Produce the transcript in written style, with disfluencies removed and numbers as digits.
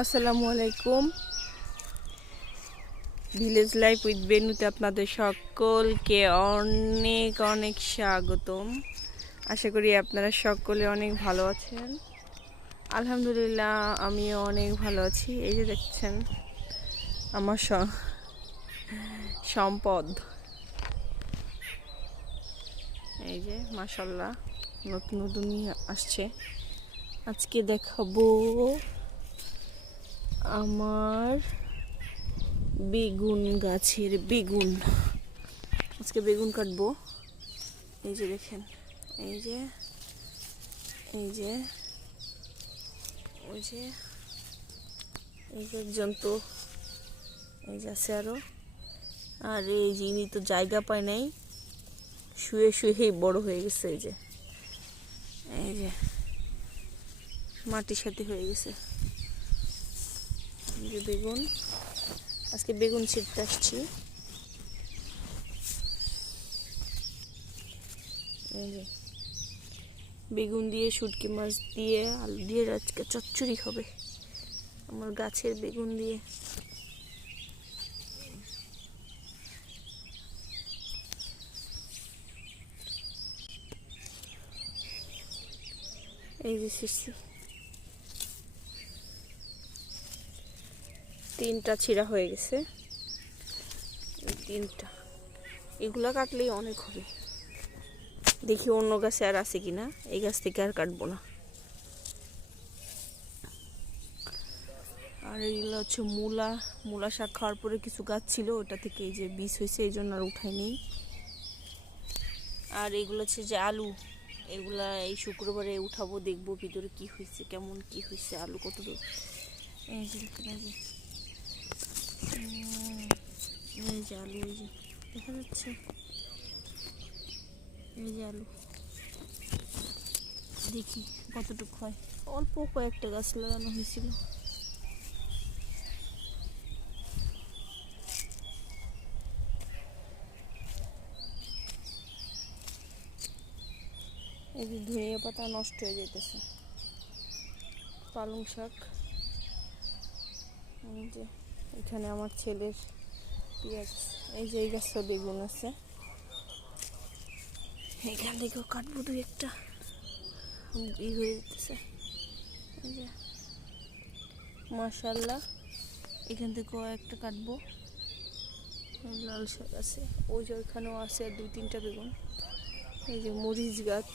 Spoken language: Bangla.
আসসালামু আলাইকুম। ভিলেজ লাইফ উইথ বেনুতে আপনাদের সকলকে অনেক অনেক স্বাগতম। আশা করি আপনারা সকলে অনেক ভালো আছেন। আলহামদুলিল্লাহ আমিও অনেক ভালো আছি। এই যে দেখছেন আমার সম্পদ, এই যে মাশাআল্লাহ নতুন নতুন আসছে। আজকে দেখাবো আমার বেগুন গাছের বেগুন। আজকে বেগুন কাটবো। এই যে দেখেন, এই যে এই যে ওই যে এই যে একজন তো এই যে আছে আরো। আর এই যে ইনি তো জায়গা পায় নাই, শুয়ে শুয়েই বড় হয়ে গেছে। এই যে মাটির সাথে হয়ে গেছে। এই যে বেগুন, আজকে বেগুন ছিঁড়তে আসছি। এই যে বেগুন দিয়ে, শুটকি মাছ দিয়ে, আলু দিয়ে আজকে চচ্চড়ি হবে আমার গাছের বেগুন দিয়ে। এই যে শিশি, 3টা ছিঁড়া হয়ে গেছে। 3টা, এগুলা কাটলেই অনেক হবে। দেখি অন্য গাছে আর আছে কিনা, এই গাছ থেকে আর কাটবো না। আর এগুলো হচ্ছে মূলা শাক খাওয়ার পরে কিছু গাছ ছিল, ওটা থেকে এই যে বীজ হয়েছে, এই জন্য আর উঠাই নেই। আর এগুলো হচ্ছে যে আলু, এগুলা এই শুক্রবারে উঠাবো, দেখবো ভিতরে কি হয়েছে, কেমন কি হয়েছে, আলু কত দূর। এই যে এই যে আলু, এই যে দেখা যাচ্ছে, এই যে আলু, দেখি কতটুকু হয়। অল্প কয়েকটা গাছ লাগানো হয়েছিল। এই যে ধনিয়া পাতা নষ্ট হয়ে যেতেছে। পালং শাক, এই যে এখানে আমার ছেলের পেঁয়াজ। এই যে এই গাছটা বেগুন আছে, এখান থেকেও কাটবো 2-1টা, ই হয়ে যেতেছে। এই যে মাশাআল্লাহ, এখান থেকেও একটা কাটবো। লাল শাক আছে, ওই যে ওইখানেও আছে 2-3টা বেগুন। এই যে মরিচ গাছ,